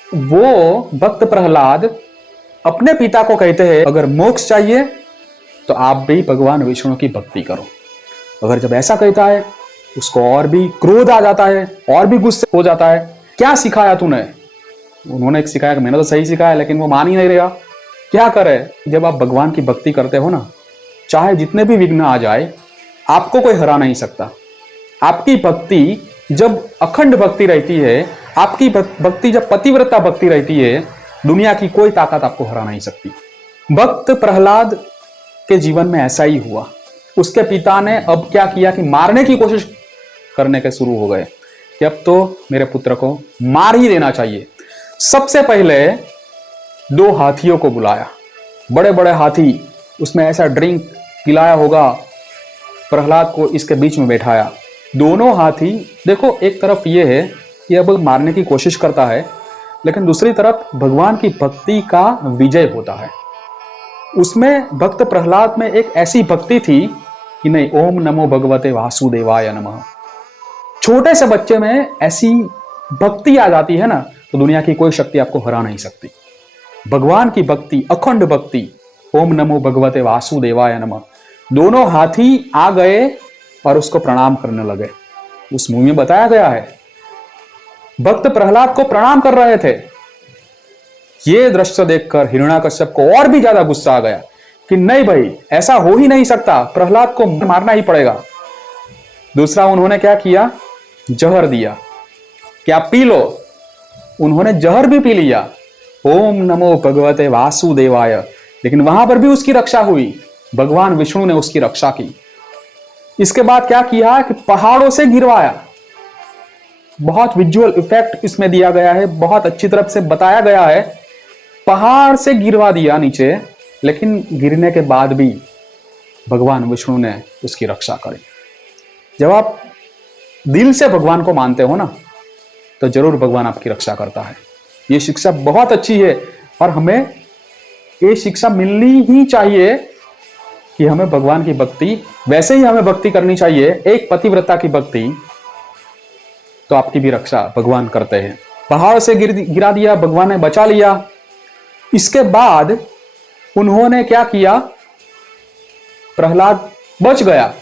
वो भक्त प्रहलाद अपने पिता को कहते हैं अगर मोक्ष चाहिए तो आप भी भगवान विष्णु की भक्ति करो। अगर जब ऐसा कहता है उसको और भी क्रोध आ जाता है, और भी गुस्से हो जाता है। क्या सिखाया तूने? उन्होंने सिखाया कि मैंने तो सही सिखाया, लेकिन वो मान ही नहीं रहा। क्या करे? जब आप भगवान की भक्ति करते हो ना, चाहे जितने भी विघ्न आ जाए, आपको कोई हरा नहीं सकता। आपकी भक्ति जब अखंड भक्ति रहती है, आपकी भक्ति जब पतिव्रता भक्ति रहती है, दुनिया की कोई ताकत आपको हरा नहीं सकती। भक्त प्रहलाद के जीवन में ऐसा ही हुआ। उसके पिता ने अब क्या किया कि मारने की कोशिश करने के शुरू हो गए कि अब तो मेरे पुत्र को मार ही देना चाहिए। सबसे पहले 2 हाथियों को बुलाया, बड़े बड़े हाथी, उसमें ऐसा ड्रिंक पिलाया होगा, प्रहलाद को इसके बीच में बैठाया। दोनों हाथी, देखो एक तरफ ये है कि अब मारने की कोशिश करता है, लेकिन दूसरी तरफ भगवान की भक्ति का विजय होता है। उसमें भक्त प्रहलाद में एक ऐसी भक्ति थी कि नहीं, ओम नमो भगवते वासुदेवाय नमः। छोटे से बच्चे में ऐसी भक्ति आ जाती है ना, तो दुनिया की कोई शक्ति आपको हरा नहीं सकती। भगवान की भक्ति, अखंड भक्ति, ओम नमो भगवते वासुदेवाय नमः। दोनों हाथी आ गए और उसको प्रणाम करने लगे। उस मूवी में बताया गया है भक्त प्रहलाद को प्रणाम कर रहे थे। ये दृश्य देखकर हिरण्याकश्यप को और भी ज्यादा गुस्सा आ गया कि नहीं भाई, ऐसा हो ही नहीं सकता, प्रहलाद को मारना ही पड़ेगा। दूसरा उन्होंने क्या किया? जहर दिया, क्या पी लो। उन्होंने जहर भी पी लिया, ओम नमो भगवते वासुदेवाय, लेकिन वहां पर भी उसकी रक्षा हुई। भगवान विष्णु ने उसकी रक्षा की। इसके बाद क्या किया कि पहाड़ों से गिरवाया। बहुत विजुअल इफेक्ट इसमें दिया गया है, बहुत अच्छी तरह से बताया गया है। पहाड़ से गिरवा दिया नीचे, लेकिन गिरने के बाद भी भगवान विष्णु ने उसकी रक्षा करी। जब आप दिल से भगवान को मानते हो ना, तो जरूर भगवान आपकी रक्षा करता है। ये शिक्षा बहुत अच्छी है और हमें ये शिक्षा मिलनी ही चाहिए कि हमें भगवान की भक्ति, वैसे ही हमें भक्ति करनी चाहिए, एक पतिव्रता की भक्ति, तो आपकी भी रक्षा भगवान करते हैं। पहाड़ से गिरा दिया, भगवान ने बचा लिया। इसके बाद उन्होंने क्या किया? प्रहलाद बच गया,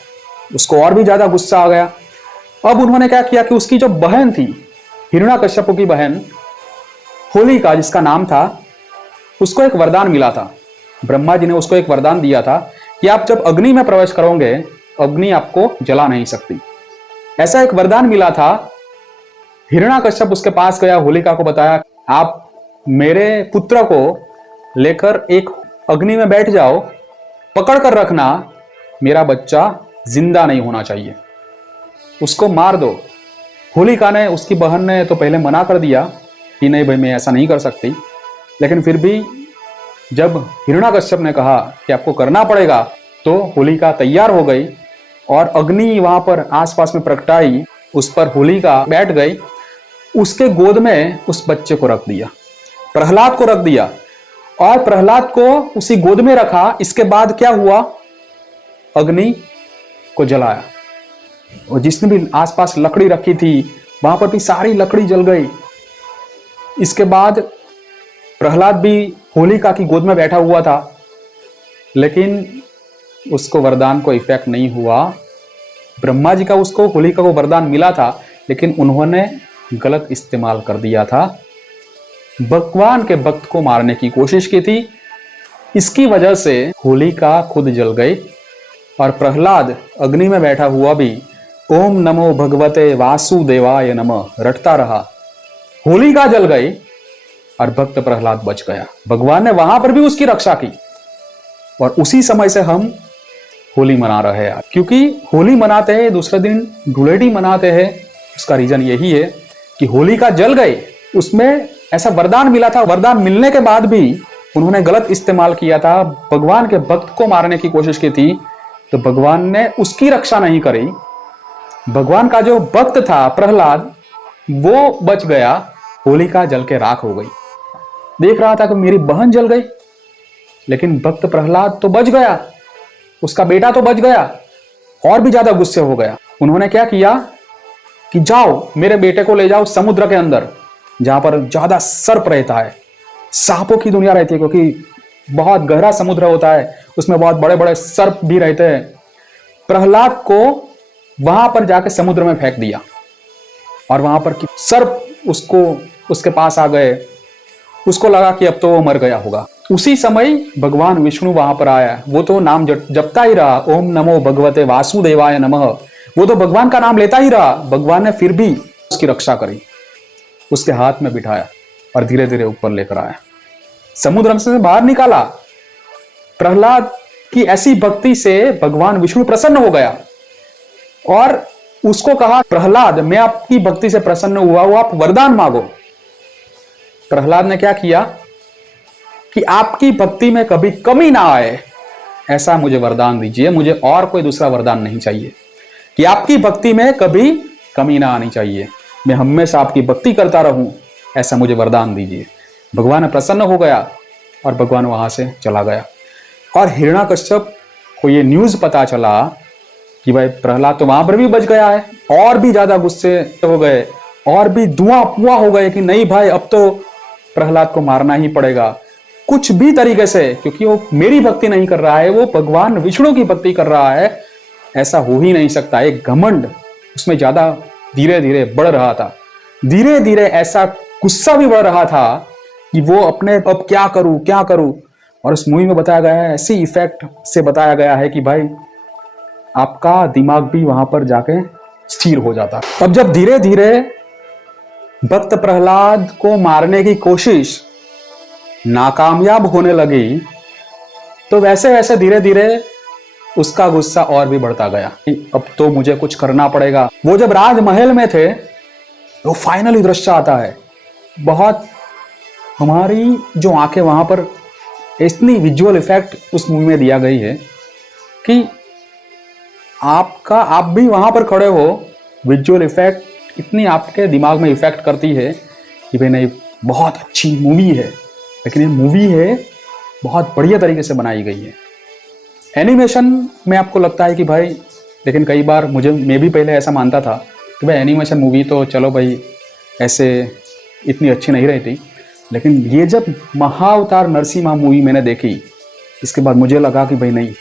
उसको और भी ज्यादा गुस्सा आ गया। अब उन्होंने क्या किया कि उसकी जो बहन थी, हिरण्याकश्यप की बहन होलिका जिसका नाम था, उसको एक वरदान मिला था। ब्रह्मा जी ने उसको एक वरदान दिया था कि आप जब अग्नि में प्रवेश करोगे, अग्नि आपको जला नहीं सकती। ऐसा एक वरदान मिला था। हिरण्याकश्यप उसके पास गया, होलिका को बताया, आप मेरे पुत्र को लेकर एक अग्नि में बैठ जाओ, पकड़ कर रखना, मेरा बच्चा जिंदा नहीं होना चाहिए, उसको मार दो। होलिका ने, उसकी बहन ने तो पहले मना कर दिया कि नहीं भाई मैं ऐसा नहीं कर सकती, लेकिन फिर भी जब हिरण्याकश्यप ने कहा कि आपको करना पड़ेगा, तो होलिका तैयार हो गई और अग्नि वहां पर आसपास में प्रगटाई, उस पर होलिका बैठ गई, उसके गोद में उस बच्चे को रख दिया, प्रहलाद को रख दिया और प्रहलाद को उसी गोद में रखा। इसके बाद क्या हुआ, अग्नि को जलाया और जिसने भी आसपास लकड़ी रखी थी वहां पर भी सारी लकड़ी जल गई। इसके बाद प्रहलाद भी होलिका की गोद में बैठा हुआ था, लेकिन उसको वरदान को इफेक्ट नहीं हुआ। ब्रह्मा जी का उसको होलिका को वरदान मिला था, लेकिन उन्होंने गलत इस्तेमाल कर दिया था, भगवान के भक्त को मारने की कोशिश की थी। इसकी वजह से होलिका खुद जल गई और प्रहलाद अग्नि में बैठा हुआ भी ओम नमो भगवते वासुदेवाय नमः रटता रहा। होलिका जल गई और भक्त प्रहलाद बच गया। भगवान ने वहां पर भी उसकी रक्षा की और उसी समय से हम होली मना रहे हैं। क्योंकि होली मनाते हैं, दूसरे दिन धुलेटी मनाते हैं, उसका रीजन यही है कि होलिका जल गई, उसमें ऐसा वरदान मिला था, वरदान मिलने के बाद भी उन्होंने गलत इस्तेमाल किया था, भगवान के भक्त को मारने की कोशिश की थी, तो भगवान ने उसकी रक्षा नहीं करी। भगवान का जो भक्त था प्रहलाद, वो बच गया, होलिका जल के राख हो गई। देख रहा था कि मेरी बहन जल गई, लेकिन भक्त प्रहलाद तो बच गया, उसका बेटा तो बच गया, और भी ज्यादा गुस्से हो गया। उन्होंने क्या किया कि जाओ मेरे बेटे को ले जाओ समुद्र के अंदर, जहां पर ज्यादा सर्प रहता है, सांपों की दुनिया रहती है, क्योंकि बहुत गहरा समुद्र होता है, उसमें बहुत बड़े बड़े सर्प भी रहते हैं। प्रहलाद को वहां पर जाके समुद्र में फेंक दिया और वहां पर सर्प उसके पास आ गए। उसको लगा कि अब तो वो मर गया होगा। उसी समय भगवान विष्णु वहां पर आया, वो तो नाम जपता ही रहा, ओम नमो भगवते वासुदेवाय नमः, वो तो भगवान का नाम लेता ही रहा। भगवान ने फिर भी उसकी रक्षा करी, उसके हाथ में बिठाया और धीरे धीरे ऊपर लेकर आया, समुद्र से बाहर निकाला। प्रहलाद की ऐसी भक्ति से भगवान विष्णु प्रसन्न हो गया और उसको कहा, प्रहलाद मैं आपकी भक्ति से प्रसन्न हुआ हूं, आप वरदान मांगो। प्रहलाद ने क्या किया कि आपकी भक्ति में कभी कमी ना आए, ऐसा मुझे वरदान दीजिए, मुझे और कोई दूसरा वरदान नहीं चाहिए, कि आपकी भक्ति में कभी कमी ना आनी चाहिए, मैं हमेशा आपकी भक्ति करता रहूं, ऐसा मुझे वरदान दीजिए। भगवान प्रसन्न हो गया और भगवान वहां से चला गया। और हिरण्याकश्यप को ये न्यूज पता चला कि भाई प्रहलाद तो वहां पर भी बच गया है, और भी ज्यादा गुस्से हो गए और भी धुआं हो गए कि नहीं भाई अब तो प्रहलाद को मारना ही पड़ेगा कुछ भी तरीके से, क्योंकि वो मेरी भक्ति नहीं कर रहा है, वो भगवान विष्णु की भक्ति कर रहा है, ऐसा हो ही नहीं सकता। एक घमंड उसमें ज्यादा धीरे धीरे बढ़ रहा था, धीरे धीरे ऐसा गुस्सा भी बढ़ रहा था कि वो अपने अब क्या करूं। और उस मूवी में बताया गया है, ऐसी इफेक्ट से बताया गया है कि भाई आपका दिमाग भी वहां पर जाके स्थिर हो जाता। अब जब धीरे धीरे भक्त प्रहलाद को मारने की कोशिश नाकामयाब होने लगी, तो वैसे वैसे धीरे धीरे उसका गुस्सा और भी बढ़ता गया कि अब तो मुझे कुछ करना पड़ेगा। वो जब राजमहल में थे तो फाइनली दृश्य आता है, बहुत हमारी जो आंखें वहां पर इतनी विजुअल इफेक्ट उस मूवी में दिया गई है कि आप भी वहां पर खड़े हो, विजुअल इफेक्ट इतनी आपके दिमाग में इफेक्ट करती है कि भाई नहीं बहुत अच्छी मूवी है। लेकिन ये मूवी है बहुत बढ़िया तरीके से बनाई गई है। एनिमेशन में आपको लगता है कि भाई, लेकिन कई बार मैं भी पहले ऐसा मानता था कि भाई एनिमेशन मूवी तो चलो भाई ऐसे इतनी अच्छी नहीं रहती, लेकिन ये जब महाअवतार नरसिम्हा मूवी मैंने देखी, इसके बाद मुझे लगा कि भाई नहीं,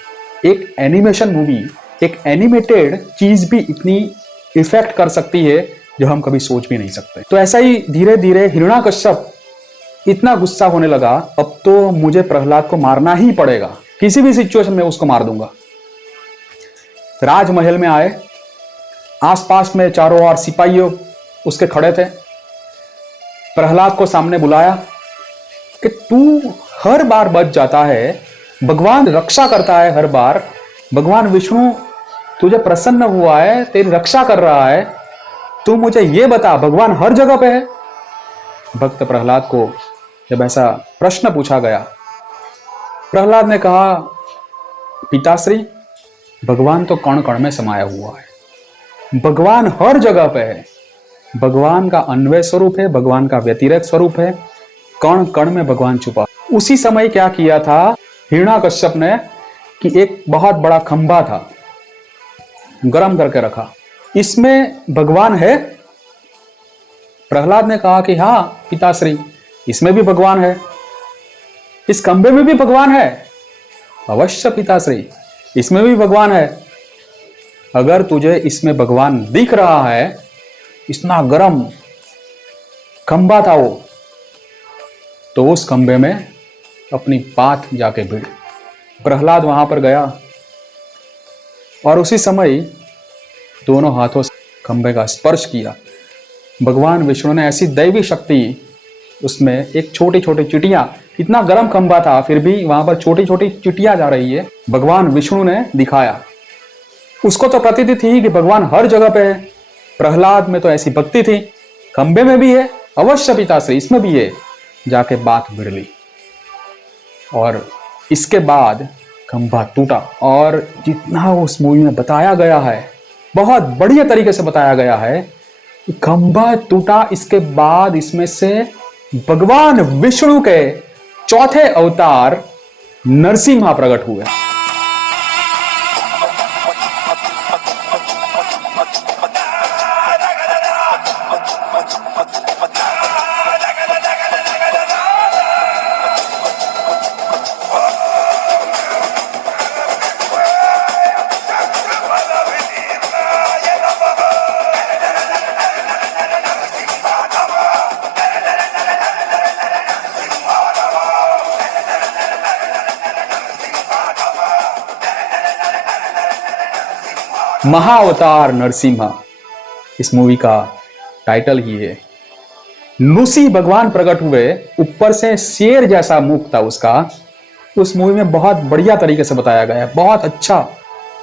एक एनिमेशन मूवी, एक एनिमेटेड चीज भी इतनी इफेक्ट कर सकती है जो हम कभी सोच भी नहीं सकते। तो ऐसा ही धीरे धीरे हिरण्याकश्यप इतना गुस्सा होने लगा, अब तो मुझे प्रहलाद को मारना ही पड़ेगा, किसी भी सिचुएशन में उसको मार दूंगा। राजमहल में आए, आसपास में चारों ओर सिपाहियों उसके खड़े थे। प्रहलाद को सामने बुलाया कि तू हर बार बच जाता है, भगवान रक्षा करता है हर बार, भगवान विष्णु तुझे प्रसन्न हुआ है, तेरी रक्षा कर रहा है, तू मुझे ये बता भगवान हर जगह पे है। भक्त प्रहलाद को जब ऐसा प्रश्न पूछा गया प्रहलाद ने कहा, पिताश्री, भगवान तो कण कण में समाया हुआ है, भगवान हर जगह पे है, भगवान का अन्वय स्वरूप है, भगवान का व्यतिरेक स्वरूप है, कण कण में भगवान छुपा। उसी समय क्या किया था हिरण्याकश्यप ने कि एक बहुत बड़ा खंभा था, गरम करके रखा, इसमें भगवान है? प्रहलाद ने कहा कि हाँ पिताश्री, इसमें भी भगवान है, इस खंभे में भी भगवान है। अवश्य पिताश्री, इसमें भी भगवान है। अगर तुझे इसमें भगवान दिख रहा है, इतना गर्म खंभा था वो, तो उस खंभे में अपनी बात जाके भिड़। प्रहलाद वहां पर गया और उसी समय दोनों हाथों से खंभे का स्पर्श किया। भगवान विष्णु ने ऐसी दैवी शक्ति, उसमें एक छोटी छोटी चिटियां, इतना गर्म खंभा था फिर भी वहां पर छोटी छोटी चिटियां जा रही है, भगवान विष्णु ने दिखाया। उसको तो प्रतीति थी कि भगवान हर जगह पे है, प्रहलाद में तो ऐसी भक्ति थी, खंभे में भी है, अवश्य पिताश्री इसमें भी है। जाके बात भिड़ ली और इसके बाद खंभा टूटा। और जितना उस मूवी में बताया गया है, बहुत बढ़िया तरीके से बताया गया है, खंभा टूटा, इसके बाद इसमें से भगवान विष्णु के चौथे अवतार नरसिम्हा प्रकट हुए। महाअवतार नरसिम्हा इस मूवी का टाइटल ही है। नृसिंह भगवान प्रकट हुए, ऊपर से शेर जैसा मुख था उसका। उस मूवी में बहुत बढ़िया तरीके से बताया गया है, बहुत अच्छा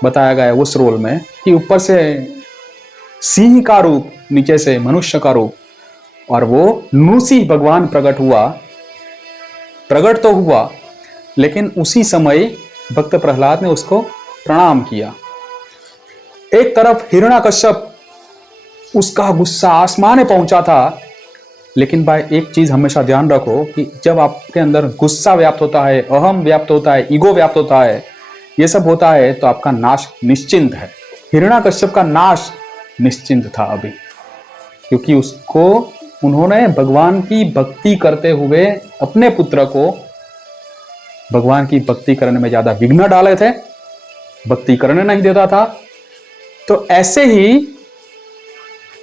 बताया गया है उस रोल में कि ऊपर से सिंह का रूप, नीचे से मनुष्य का रूप, और वो नृसिंह भगवान प्रकट हुआ। प्रकट तो हुआ, लेकिन उसी समय भक्त प्रहलाद ने उसको प्रणाम किया। एक तरफ हिरण्याकश्यप, उसका गुस्सा आसमाने पहुंचा था, लेकिन भाई एक चीज हमेशा ध्यान रखो कि जब आपके अंदर गुस्सा व्याप्त होता है, अहम व्याप्त होता है, ईगो व्याप्त होता है, ये सब होता है तो आपका नाश निश्चिंत है। हिरण्याकश्यप का नाश निश्चिंत था अभी, क्योंकि उसको उन्होंने भगवान की भक्ति करते हुए अपने पुत्र को भगवान की भक्ति करने में ज्यादा विघ्न डाले थे, भक्ति करने नहीं देता था। तो ऐसे ही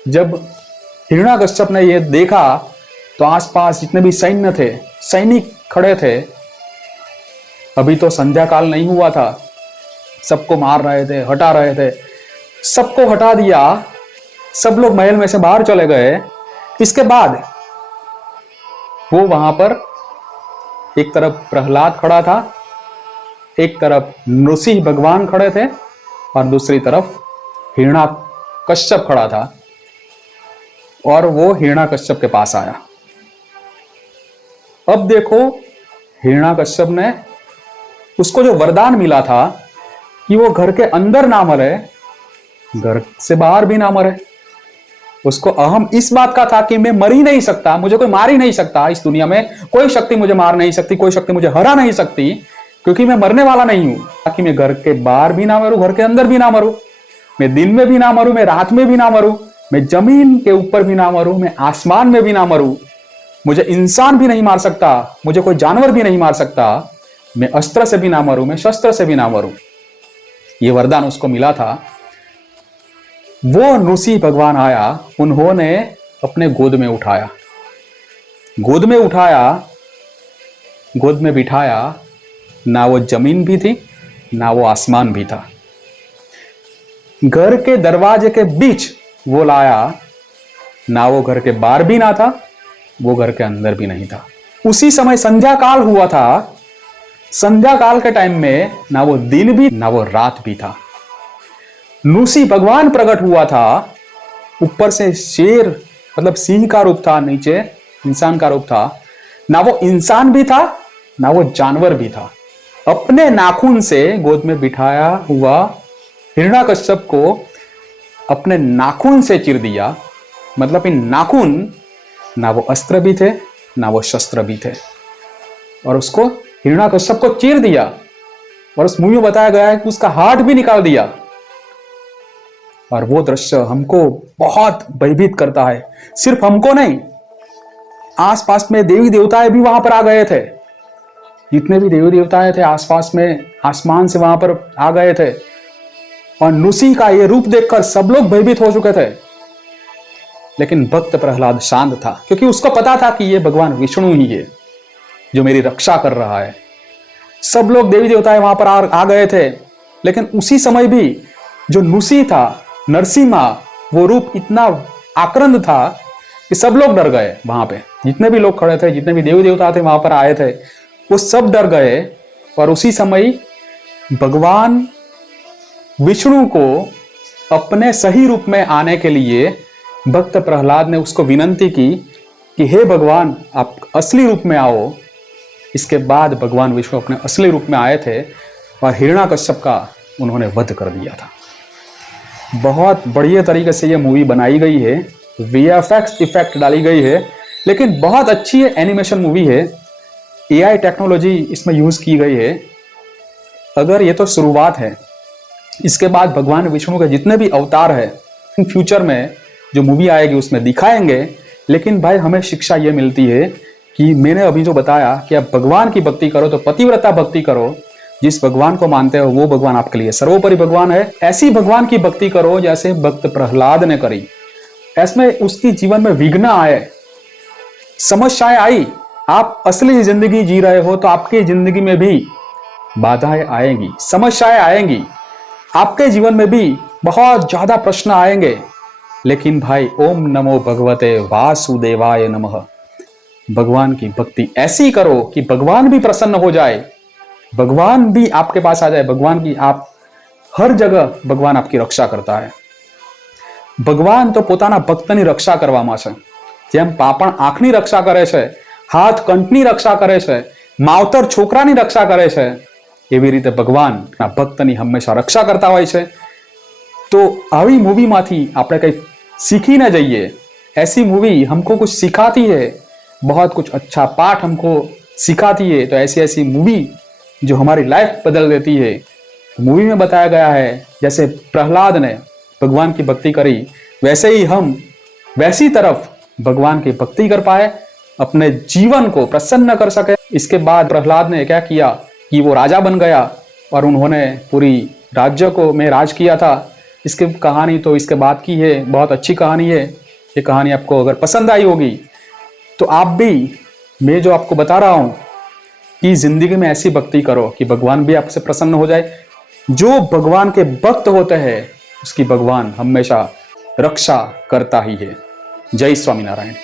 जब हिरण्याकश्यप ने यह देखा तो आसपास जितने भी सैन्य थे, सैनिक खड़े थे। अभी तो संध्या काल नहीं हुआ था, सबको मार रहे थे, हटा रहे थे, सबको हटा दिया, सब लोग महल में से बाहर चले गए। इसके बाद वो वहां पर एक तरफ प्रहलाद खड़ा था, एक तरफ नृसिंह भगवान खड़े थे और दूसरी तरफ हिरण्याकश्यप खड़ा था। और वो हिरण्याकश्यप के पास आया। अब देखो, हिरण्याकश्यप ने, उसको जो वरदान मिला था कि वो घर के अंदर ना मरे, घर से बाहर भी ना मरे, उसको अहम इस बात का था कि मैं मर ही नहीं सकता, मुझे कोई मार ही नहीं सकता, इस दुनिया में कोई शक्ति मुझे मार नहीं सकती, कोई शक्ति मुझे हरा नहीं सकती, क्योंकि मैं मरने वाला नहीं हूं। ताकि मैं घर के बाहर भी ना मरूं, घर के अंदर भी ना मरूं, मैं दिन में भी ना मरूं, मैं रात में भी ना मरूं, मैं जमीन के ऊपर भी ना मरूं, मैं आसमान में भी ना मरूं, मुझे इंसान भी नहीं मार सकता, मुझे कोई जानवर भी नहीं मार सकता, मैं अस्त्र से भी ना मरूं, मैं शस्त्र से भी ना मरूं। ये वरदान उसको मिला था। वो नृसिंह भगवान आया, उन्होंने अपने गोद में उठाया, गोद में उठाया, गोद में बिठाया। ना वो जमीन भी थी, ना वो आसमान भी था, घर के दरवाजे के बीच वो लाया। ना वो घर के बाहर भी ना था, वो घर के अंदर भी नहीं था। उसी समय संध्या काल हुआ था। संध्या काल के टाइम में ना वो दिन भी ना वो रात भी था। नृसिंह भगवान प्रकट हुआ था, ऊपर से शेर मतलब सिंह का रूप था, नीचे इंसान का रूप था। ना वो इंसान भी था, ना वो जानवर भी था। अपने नाखून से गोद में बिठाया हुआ हिरण्यकश्यप को अपने नाखून से चीर दिया। मतलब इन नाखून ना वो अस्त्र भी थे ना वो शस्त्र भी थे, और उसको हिरण्यकश्यप को चीर दिया। और उस मूवी में बताया गया है कि उसका हार्ट भी निकाल दिया। और वो दृश्य हमको बहुत भयभीत करता है। सिर्फ हमको नहीं, आसपास में देवी देवताएं भी वहां पर आ गए थे। जितने भी देवी देवताएं थे आसपास में, आसमान से वहां पर आ गए थे। और नुसी का ये रूप देखकर सब लोग भयभीत हो चुके थे। लेकिन भक्त प्रहलाद शांत था, क्योंकि उसको पता था कि ये भगवान विष्णु ही है जो मेरी रक्षा कर रहा है। सब लोग देवी देवताएं वहां पर आ गए थे, लेकिन उसी समय भी जो नुसी था, नरसिम्हा, वो रूप इतना आक्रांत था कि सब लोग डर गए। वहां पे जितने भी लोग खड़े थे, जितने भी देवी देवता थे वहां पर आए थे, वो सब डर गए। और उसी समय भगवान विष्णु को अपने सही रूप में आने के लिए भक्त प्रहलाद ने उसको विनंती की कि हे भगवान, आप असली रूप में आओ। इसके बाद भगवान विष्णु अपने असली रूप में आए थे और हिरण्यकश्यप का उन्होंने वध कर दिया था। बहुत बढ़िया तरीके से ये मूवी बनाई गई है, वीएफएक्स इफेक्ट डाली गई है, लेकिन बहुत अच्छी एनिमेशन मूवी है। एआई टेक्नोलॉजी इसमें यूज की गई है। अगर ये तो शुरुआत है, इसके बाद भगवान विष्णु के जितने भी अवतार है फ्यूचर में जो मूवी आएगी उसमें दिखाएंगे। लेकिन भाई हमें शिक्षा ये मिलती है कि मैंने अभी जो बताया कि आप भगवान की भक्ति करो तो पतिव्रता भक्ति करो। जिस भगवान को मानते हो वो भगवान आपके लिए सर्वोपरि भगवान है। ऐसी भगवान की भक्ति करो जैसे भक्त प्रहलाद ने करी। ऐसमें उसकी जीवन में विघ्न आए, समस्याएं आई, आप असली जिंदगी जी रहे हो तो आपकी जिंदगी में भी बाधाएं आएंगी, समस्याएं आएंगी, आपके जीवन में भी बहुत ज्यादा प्रश्न आएंगे। लेकिन भाई ओम नमो भगवते वासुदेवाय नमः, भगवान की भक्ति ऐसी करो कि भगवान भी प्रसन्न हो जाए, भगवान भी आपके पास आ जाए। भगवान की आप हर जगह भगवान आपकी रक्षा करता है। भगवान तो પોતાના ભક્તની રક્ષા કરવામાં છે। જેમ પાપણ આંખની રક્ષા કરે છે, હાથ કંઠની રક્ષા કરે છે, માવતર છોકરાની રક્ષા કરે છે, એવી રીતે ભગવાનના ભક્તની હંમેશા રક્ષા કરતા હોય છે। તો આવી મૂવીમાંથી આપણે કંઈ सीखीને જઈએ। ऐसी मूवी हमको कुछ सिखाती है, बहुत कुछ अच्छा पाठ हमको सिखाती है। तो ऐसी ऐसी मूवी जो हमारी लाइफ बदल देती है। मूवी में बताया गया है जैसे प्रहलाद ने भगवान की भक्ति करी, वैसे ही हम वैसी तरफ भगवान की भक्ति कर पाए, अपने जीवन को प्रसन्न कर सके। इसके बाद प्रहलाद ने क्या किया कि वो राजा बन गया और उन्होंने पूरी राज्य को में राज किया था। इसकी कहानी तो इसके बाद की है, बहुत अच्छी कहानी है। ये कहानी आपको अगर पसंद आई होगी तो आप भी, मैं जो आपको बता रहा हूँ कि जिंदगी में ऐसी भक्ति करो कि भगवान भी आपसे प्रसन्न हो जाए। जो भगवान के भक्त होते हैं उसकी भगवान हमेशा रक्षा करता ही है। जय स्वामीनारायण।